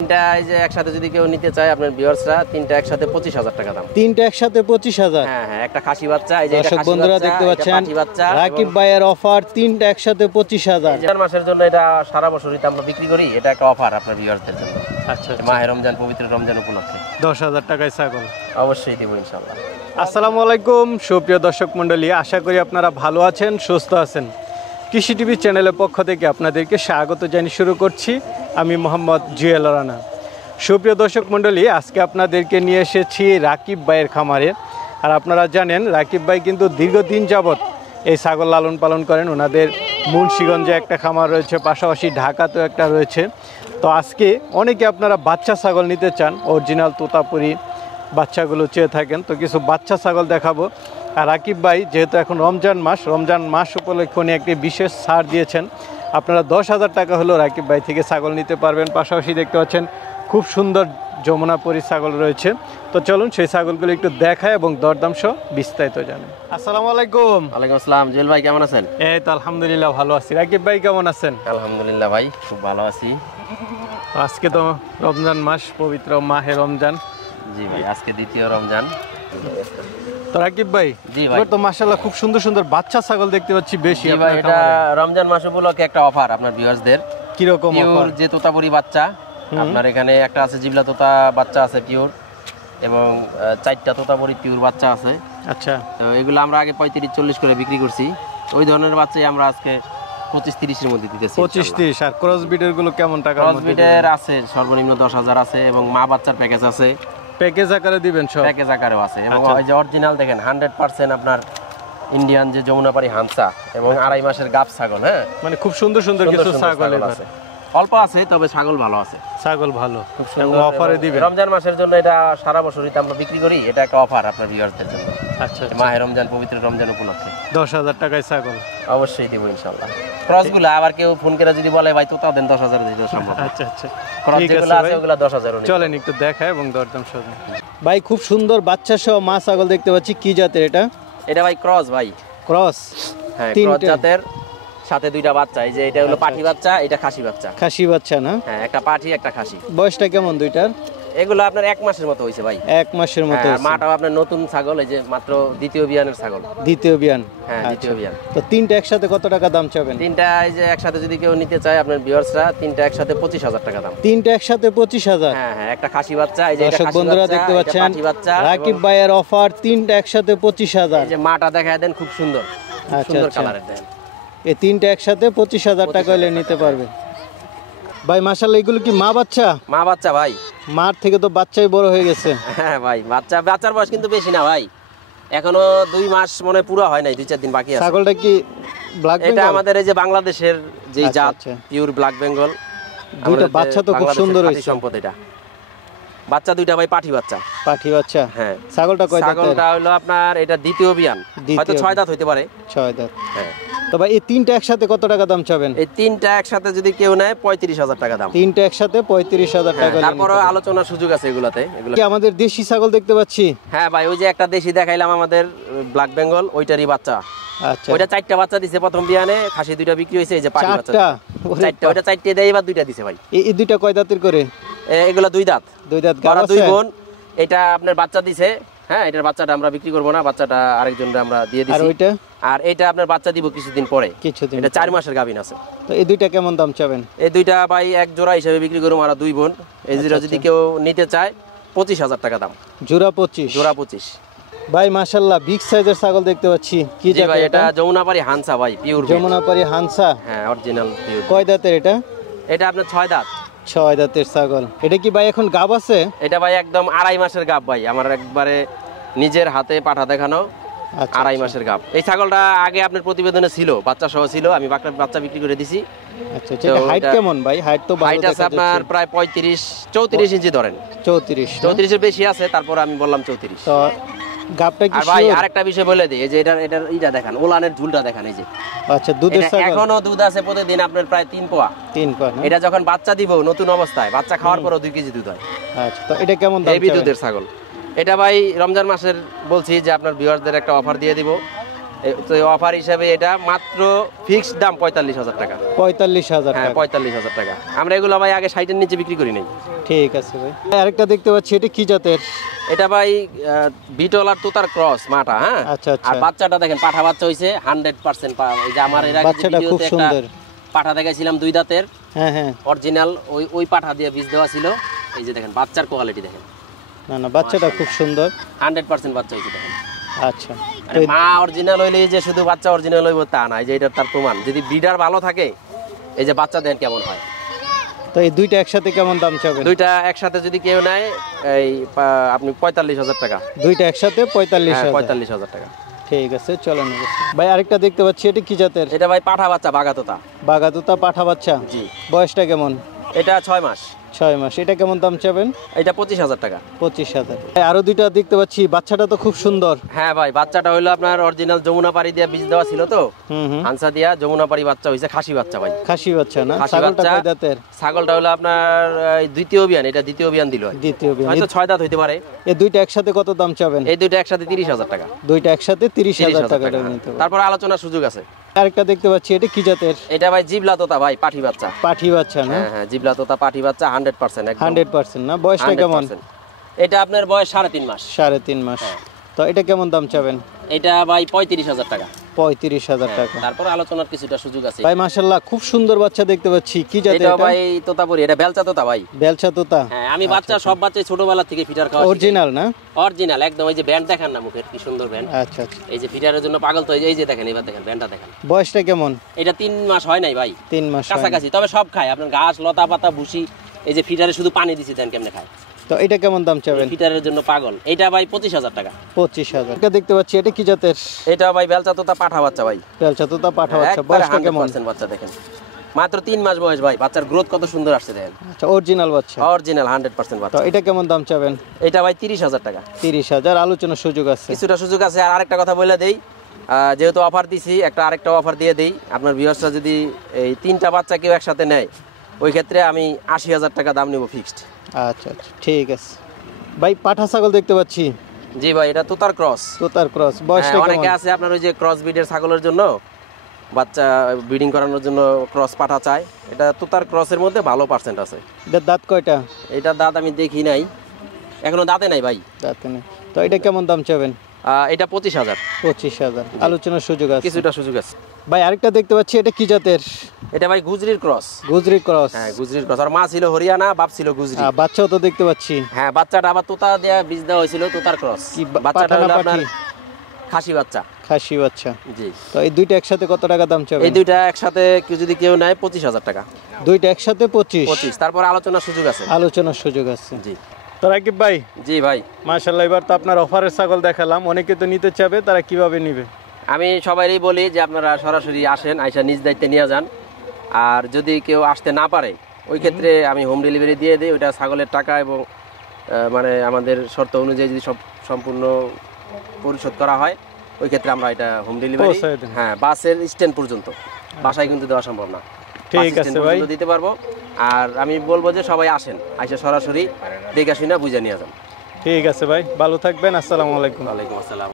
তিনটা এই যে একসাথে যদি কেউ নিতে চায় আপনার ভিউয়ার্সরা, তিনটা একসাথে 25,000 টাকা দাম। তিনটা একসাথে 25,000। হ্যাঁ হ্যাঁ, একটা খাসি বাচ্চা, এই যে এটা দর্শক খাসি বন্ধুরা বাচ্চা, দেখতে পাচ্ছেন পাটি বাচ্চা। রাকিব ভাইয়ের অফার তিনটা একসাথে 25,000। রমজান মাসের জন্য এটা সারা বছরই আমরা বিক্রি করি, এটা একটা অফার আপনার ভিউয়ারদের জন্য। আচ্ছা, মাহে রমজান, পবিত্র রমজান উপলক্ষে 10,000 টাকায় ছাগল অবশ্যই দেব ইনশাআল্লাহ। আসসালামু আলাইকুম সুপ্রিয় দর্শক মণ্ডলী, আশা করি আপনারা ভালো আছেন, সুস্থ আছেন। কৃষি টিভি চ্যানেলের পক্ষ থেকে আপনাদেরকে স্বাগত জানিয়ে শুরু করছি আমি মোহাম্মদ জুয়েল রানা। সুপ্রিয় দর্শক মণ্ডলী, আজকে আপনাদেরকে নিয়ে এসেছি রাকিব ভাইয়ের খামারে। আর আপনারা জানেন রাকিব ভাই কিন্তু দীর্ঘদিন যাবৎ এই ছাগল লালন পালন করেন। ওনাদের মুন্সিগঞ্জে একটা খামার রয়েছে, পাশাপাশি ঢাকাতেও একটা রয়েছে। তো আজকে অনেকে আপনারা বাচ্চা ছাগল নিতে চান, অরিজিনাল তোতাপুরি বাচ্চাগুলো চেয়ে থাকেন, তো কিছু বাচ্চা ছাগল দেখাবো। আর রাকিব ভাই যেহেতু এখন রমজান মাস উপলক্ষে উনি একটি বিশেষ ছাড় দিয়েছেন। আপনারা 10,000 টাকা হলেও রাকিব ভাই থেকে ছাগল নিতে পারবেন। পাশাপাশি দেখতে পাচ্ছেন খুব সুন্দর যমুনাপুরী ছাগল রয়েছে। তো চলুন সেই ছাগলগুলো একটু দেখায় এবং দরদাম সহ বিস্তারিত জানেন। আসসালামু আলাইকুম। ওয়ালাইকুম আসসালাম। জুয়েল ভাই কেমন আছেন? এই তো আলহামদুলিল্লাহ ভালো আছি। রাকিব ভাই কেমন আছেন? আলহামদুলিল্লাহ ভাই, খুব ভালো আছি। আজকে তো রমজান মাস, পবিত্র মাহে রমজান। জি ভাই, আজকে দ্বিতীয় রমজান। তো রাকিব ভাই, জি ভাই, তো মাশাআল্লাহ খুব সুন্দর সুন্দর বাচ্চা ছাগল দেখতে পাচ্ছি বেশি। জি ভাই, এটা রমজান মাস উপলক্ষে একটা অফার আপনার ভিউয়ারদের। কি রকম অফার? যে তোতাপুরি বাচ্চা আপনার এখানে একটা আছে, জিবলা তোতা বাচ্চা আছে পিওর, এবং 4টা তোতাপুরি পিওর বাচ্চা আছে। আচ্ছা, তো এগুলো আমরা আগে 35-40 করে বিক্রি করছি। ওই ধরনের বাচ্চাই আমরা আজকে 25-30 এর মধ্যে দিতেছি। 25-30। আর ক্রস ব্রিডের গুলো কেমন টাকার মধ্যে? ক্রস ব্রিডের আছে সর্বনিম্ন 10,000 আছে, এবং মা বাচ্চার প্যাকেজ আছে। প্যাকেজ আকারে দিবেন সব? প্যাকেজ আকারেও আছে, এবং ওই যে অরিজিনাল দেখেন 100% আপনার ইন্ডিয়ান যে যমুনাপাড়ি হানসা এবং 2.5 মাসের গাব ছাগল। হ্যাঁ, মানে খুব সুন্দর সুন্দর কিছু ছাগল আছে। অল্প আছে, তবে ছাগল ভালো আছে। ছাগল ভালো, খুব সুন্দর অফারে দিবেন। রমজান মাসের জন্য এটা সারা বছরই আমরা বিক্রি করি, এটা একটা অফার আপনার ভিউয়ারদের জন্য। আচ্ছা, মাহে রমজান, পবিত্র রমজান উপলক্ষে 10,000 টাকায় ছাগল অবশ্যই দেব ইনশাআল্লাহ। ক্রসগুলো আবার কেউ ফোন করে যদি বলে ভাই তোতা দেন, 10,000 দিতে সম্ভব। আচ্ছা আচ্ছা, ক্রস যেগুলো আছে ওগুলো 10,000। চলেন একটু দেখায় এবং দরদাম শুনুন। ভাই খুব সুন্দর বাচ্চা সহ মা ছাগল দেখতে পাচ্ছি, কি জাতের এটা? এটা ভাই ক্রস ভাই। ক্রস? হ্যাঁ, ক্রস জাতের সাথে 2টা বাচ্চা। এই যে এটা হলো পাঠি বাচ্চা, এটা খাসি বাচ্চা। খাসি বাচ্চা না? হ্যাঁ, একটা পাঠি একটা খাসি। বয়সটা কেমন দুইটার? এগুলো আপনার 1 মাসের মতো হইছে ভাই। 1 মাসের মতো হইছে। মাটাও আপনার নতুন ছাগল, এই যে মাত্র দ্বিতীয় বিয়ানের ছাগল। দ্বিতীয় বিয়ান? হ্যাঁ, দ্বিতীয় বিয়ান। তো তিনটা একসাথে কত টাকা দাম চাবেন? তিনটা এই যে একসাথে যদি কেউ নিতে চায় আপনার ভিউয়ার্সরা, তিনটা একসাথে 25,000 টাকা দাম। তিনটা একসাথে 25,000? হ্যাঁ হ্যাঁ, একটা খাসি বাচ্চা, এই যে এটা দর্শক খাসি বন্ধুরা বাচ্চা, দেখতে পাচ্ছেন পাঠি বাচ্চা। রাকিব ভাইয়ের অফার তিনটা একসাথে 25,000। এই যে মাটা দেখায় দেন, খুব সুন্দর, খুব সুন্দর কালারের দেন। এই তিনটা একসাথে 25,000 টাকা হলে নিতে পারবে। ভাই মাশাআল্লাহ, এগুলো কি মা বাচ্চা? মা বাচ্চা ভাই। মার থেকে তো বাচ্চাই বড় হয়ে গেছে। হ্যাঁ ভাই, বাচ্চার বয়স কিন্তু বেশি না ভাই, এখনো 2 মাস মনে পুরো হয় নাই, 2-4 দিন বাকি আছে। ছাগলটা কি ব্ল্যাক বেঙ্গল? এটা আমাদের এই যে বাংলাদেশের যে জাত পিওর ব্ল্যাক বেঙ্গল। দুইটা বাচ্চা তো খুব সুন্দর হইছে। সম্পদ এটা বাচ্চা 2টা ভাই, পাঠি বাচ্চা। পাঠি বাচ্চা? হ্যাঁ। ছাগলটা কয় দাঁতের? ছাগলটা হলো আপনার এটা দ্বিতীয় বিয়ান, হয়তো 6 দাঁত হইতে পারে। 6 দাঁত। হ্যাঁ। তো ভাই এই তিনটা একসাথে কত টাকা দাম চাবেন? এই তিনটা একসাথে যদি কেউ নেয় 35,000 টাকা দাম। তিনটা একসাথে 35,000 টাকা। তারপরে আলোচনার সুযোগ আছে এগুলাতে। কি আমাদের দেশি ছাগল দেখতে পাচ্ছি? হ্যাঁ ভাই, ওই যে একটা দেশি দেখাইলাম আমাদের ব্ল্যাক বেঙ্গল, ওইটারই বাচ্চা। আচ্ছা, ওইটা 4টা বাচ্চা দিছে প্রথম বিয়ানে, খাসি 2টা বিক্রি হইছে। এই যে পাটি বাচ্চা 4টা, ওইটা 4টে দেয়, এবার 2টা দিছে ভাই। এই দুইটা কয় দাঁতের করে? এগুলা 2 দাঁত। 2 দাঁত গাব আছে? 2 বোন। এটা আপনার বাচ্চা দিছে। হ্যাঁ, এটার বাচ্চাটা আমরা বিক্রি করব না, বাচ্চাটা আরেকজনকে আমরা দিয়ে দিছি। আর ওইটা? আর এটা আপনার বাচ্চা দিব কিছুদিন পরে। এটা 4 মাসের গাভিন আছে। তো এই দুইটা কেমন দাম চাবেন? এই দুইটা ভাই এক জোড়া হিসেবে বিক্রি করব, আর 2 বোন। এই জোড়া যদি কেউ নিতে চায় 25,000 টাকা দাম। জোড়া 25? জোড়া 25। ভাই মাশাআল্লাহ, বিগ সাইজের ছাগল দেখতে পাচ্ছি, কি জাত ভাই? এটা যমুনাপাড়ি হানসা ভাই, পিওর যমুনাপাড়ি হানসা? হ্যাঁ, অরিজিনাল পিওর। কয় দাঁতের এটা? এটা আপনার 6 দাঁত। 6 দাঁতের ছাগল। এটা কি ভাই এখন গাব আছে? এটা ভাই একদম 2.5 মাসের গাব ভাই, আমার একবারে নিজের হাতে পাঠা দেখানো। 2.5 মাসের গাব। এই ছাগলটা আগে আপনার প্রতিবেদনে ছিল, বাচ্চা সহ ছিল, আমি বাচ্চা বিক্রি করে দিছি। আচ্ছা, এটা হাইট কেমন ভাই? হাইট তো ভালো আছে আপনার প্রায় 34 ইঞ্চি ধরেন। 34 এর বেশি আছে, তারপর আমি বললাম 34। তো গাবটা কি? আর ভাই আরেকটা বিষয় বলে দিই, এই যে এটা দেখেন, ওলানের ঝুলটা দেখেন, এই যে। আচ্ছা, দুধের ছাগল? এখনো দুধ আছে প্রতিদিন আপনার প্রায় 3 পোয়া। 3 পোয়া। এটা যখন বাচ্চা দিব নতুন অবস্থায়, বাচ্চা খাওয়ার পরও 2 কেজি দুধ হয়। আচ্ছা, তো এটা কেমন দাম? হেভি দুধের ছাগল। এটা ভাই রমজান মাসের বলছি যে আপনার ভিউয়ারদের একটা অফার দিয়ে দিব। তো অফার হিসাবে এটা মাত্র ফিক্সড দাম 45,000 টাকা। 45,000 হ্যাঁ, টাকা। 45,000 টাকা। আমরা এগুলো ভাই আগে 60-এর নিচে বিক্রি করি নাই। ঠিক আছে ভাই। আরেকটা দেখতে পাচ্ছি, এটা কি জাতের? এটা ভাই বিটল আর তোতার ক্রস মাটা। হ্যাঁ, আচ্ছা আচ্ছা। আর বাচ্চাটা দেখেন, পাঠা বাচ্চা হইছে 100%। এই যে আমার এর আগে যে বাচ্চাটা খুব ভিডিওতে একটা সুন্দর। পাঠা দেখাইছিলাম 2 দাঁতের, হ্যাঁ হ্যাঁ। অরিজিনাল ওই পাঠা দিয়ে বীজ দেওয়া ছিল। এই যে দেখেন বাচ্চার কোয়ালিটি দেখেন, না না, বাচ্চাটা খুব সুন্দর। 100% বাচ্চা হইছে দেখেন। আচ্ছা, আরে মা অরিজিনাল হইলে যে শুধু বাচ্চা অরিজিনাল হইব তা না, এই যে এটা তার প্রমাণ। যদি ব্রিডার ভালো থাকে, এই যে বাচ্চা দেন কেমন হয়। তো এই দুইটা একসাথে কেমন দাম চাবেন? দুইটা একসাথে যদি কেউ নেয়, এই আপনি 45,000 টাকা। দুইটা একসাথে 45,000। 45,000 টাকা। ঠিক আছে, চলেন ভাই। আরেকটা দেখতে পাচ্ছি, এটা কি জাতের? এটা ভাই পাঠা বাচ্চা বাগাতোতা। বাগাতুতা পাঠা বাচ্চা। জি। বয়সটা কেমন? এটা 6 মাস। 6 মাস। এটা কেমন দাম চাবেন? এটা 25,000 টাকা। 25,000। আরো দুইটা দেখতে পাচ্ছি, বাচ্চাটা তো খুব সুন্দর। হ্যাঁ ভাই, বাচ্চাটা হইলো আপনার অরিজিনাল যমুনা পাড়ি দিয়ে বীজ দেওয়া ছিল তো, হুম। আনসা দিয়া যমুনা পাড়ি বাচ্চা হইছে, খাসি বাচ্চা ভাই। খাসি বাচ্চা না? খাসি ছাগলটা বাচ্চা। কয় দাঁতের? ছাগলটা হলো আপনার দ্বিতীয় বিয়ান। এটা দ্বিতীয় বিয়ান দিল, দ্বিতীয় বিয়ান। হয়তো 6 দাঁত হইতে পারে। এই দুইটা একসাথে কত দাম চাবেন? এই দুইটা একসাথে 30,000 টাকা। দুইটা একসাথে 30,000 টাকা টাকা। নিতে হবে। তারপর আলোচনার সুযোগ আছে। আরেকটা দেখতে পাচ্ছি, এটা কি জাতের? এটা ভাই জিবলা তোতা ভাই, পাঠি বাচ্চা। পাঠি বাচ্চা না? হ্যাঁ হ্যাঁ, জিবলা তোতা পাঠি বাচ্চা 100% একদম 100% না? বয়সটা কেমন? 100%। এটা আপনার বয়স 3.5 মাস। 3.5 মাস। তো এটা কেমন দাম চাবেন? এটা ভাই 35,000 টাকা। 35,000 টাকা। তারপর আলোচনার কিছুটা সুযোগ আছে। ভাই মাশাআল্লাহ, খুব সুন্দর বাচ্চা দেখতে পাচ্ছি। কি জাতের এটা এটা? ভাই তোতাপুরি, এটা বেলচা তোতা ভাই। বেলচা তোতা। হ্যাঁ, আমি বাচ্চা সব বাচ্চা ছোটবেলা থেকে ফিটার খাওয়া। অরিজিনাল না? অরিজিনাল একদম। এই যে ব্যান্ড দেখেন না মুখের, কি সুন্দর ব্যান্ড। আচ্ছা আচ্ছা। এই যে ফিটারের জন্য পাগল তো। এই যে দেখেন, এবার দেখেন ব্যান্ডটা দেখেন। বয়সটা কেমন? এটা 3 মাস হয় নাই ভাই, 3 মাস। কাছাকাছি। তবে সব খায় আপনার, ঘাস লতা পাতা ভুসি। এই যে ফিটারে শুধু পানি দিছি, দেন কেমনে খায়। তো এটা কেমন দাম চাবেন? ফিটারের জন্য পাগল। এটা ভাই 25,000 টাকা। 25,000। এটা দেখতে পাচ্ছি, এটা কি জাতের? এটা ভাই বেলচা তোতা পাঠা বাচ্চা ভাই। বেলচা তোতা পাঠা বাচ্চা। একবারে বয়সটা কেমন? 100% বাচ্চা দেখেন, মাত্র 3 মাস বয়স ভাই। বাচ্চার গ্রোথ কত সুন্দর আসছে দেখেন। আচ্ছা, অরিজিনাল বাচ্চা। অরিজিনাল 100% তো বাচ্চা। এটা কেমন দাম চাবেন? এটা ভাই 30,000 টাকা। 30,000। আলোচনার সুযোগ আছে? কিছুটা সুযোগ আছে। আর আরেকটা কথা বলে দেই, যেহেতু অফার দিছি, আরেকটা অফার দিয়ে দেই। আপনার ভিউয়ার্সরা যদি এই 3টা বাচ্চা কেউ একসাথে নেয়, ওই ক্ষেত্রে আমি 80,000 টাকা দাম নিব ফিক্সড। আচ্ছা আচ্ছা, ঠিক আছে ভাই। পাঠা ছাগল দেখতে পাচ্ছি। জি ভাই, এটা তোতার ক্রস। তোতার ক্রস। বয়সটা কেমন? অনেকে আছে আপনার ওই যে ক্রস ব্রিডের ছাগলের জন্য, বাচ্চা ব্রিডিং করানোর জন্য ক্রস পাঠা চায়। এটা তোতার ক্রসের মধ্যে ভালো পার্সেন্ট আছে। এটার দাঁত কয়টা? এটা দাঁত আমি দেখি নাই, এখনো দাঁতে নাই ভাই। দাঁতে নেই। তো এটা কেমন দাম চাবেন? এটা 25,000। 25,000। আলোচনার সুযোগ আছে? কিছুটা সুযোগ আছে। ভাই আরেকটা দেখতে পাচ্ছি, এটা কি জাতের? এটা ভাই গুজরির ক্রস। গুজরি ক্রস। হ্যাঁ, গুজরির ক্রস। আর মা ছিল হরিয়ানা, বাপ ছিল গুজরি। বাচ্চাও তো দেখতে পাচ্ছি। হ্যাঁ, বাচ্চাটা আবার তোতা দেয়া বীজ দেওয়া হয়েছিল, তোতার ক্রস। কি বাচ্চাটা পাঠা না হলো আপনার পাঠি? খাসি বাচ্চা। খাসি বাচ্চা। জি। তো এই দুইটা একসাথে কত টাকা দাম চাবেন? এই দুইটা একসাথে যদি কেউ নেয় 25,000 টাকা। দুইটা একসাথে 25। 25। তারপর আলোচনার সুযোগ আছে। আলোচনার সুযোগ আছে? জি। তো রাকিব ভাই, জি ভাই, মাশাআল্লাহ, এবার তো আপনার অফারের ছাগল দেখালাম। অনেকে তো নিতে চাবে, তারা কিভাবে নিবে? আমি সবাইই বলি যে আপনারা সরাসরি আসেন, আইসা নিজ দায়িত্বে নিয়ে যান। আর যদি কেউ আসতে না পারে, ওই ক্ষেত্রে আমি হোম ডেলিভারি দিয়ে দিই। ওইটা ছাগলের টাকা এবং মানে আমাদের শর্ত অনুযায়ী যদি সব সম্পূর্ণ পরিশোধ করা হয়, ওই ক্ষেত্রে আমরা এটা হোম ডেলিভারি, পৌঁছায় দেন। হ্যাঁ, বাসের স্ট্যান্ড পর্যন্ত। বাসায় কিন্তু দেওয়া সম্ভব না। ঠিক আছে ভাই, দিতে পারবো। আর আমি বলবো যে সবাই আসেন, আইসা সরাসরি দেখে শুনে বুঝে নিয়ে যান। ঠিক আছে ভাই, ভালো থাকবেন। আসসালামু আলাইকুম। ওয়ালাইকুম আসসালাম।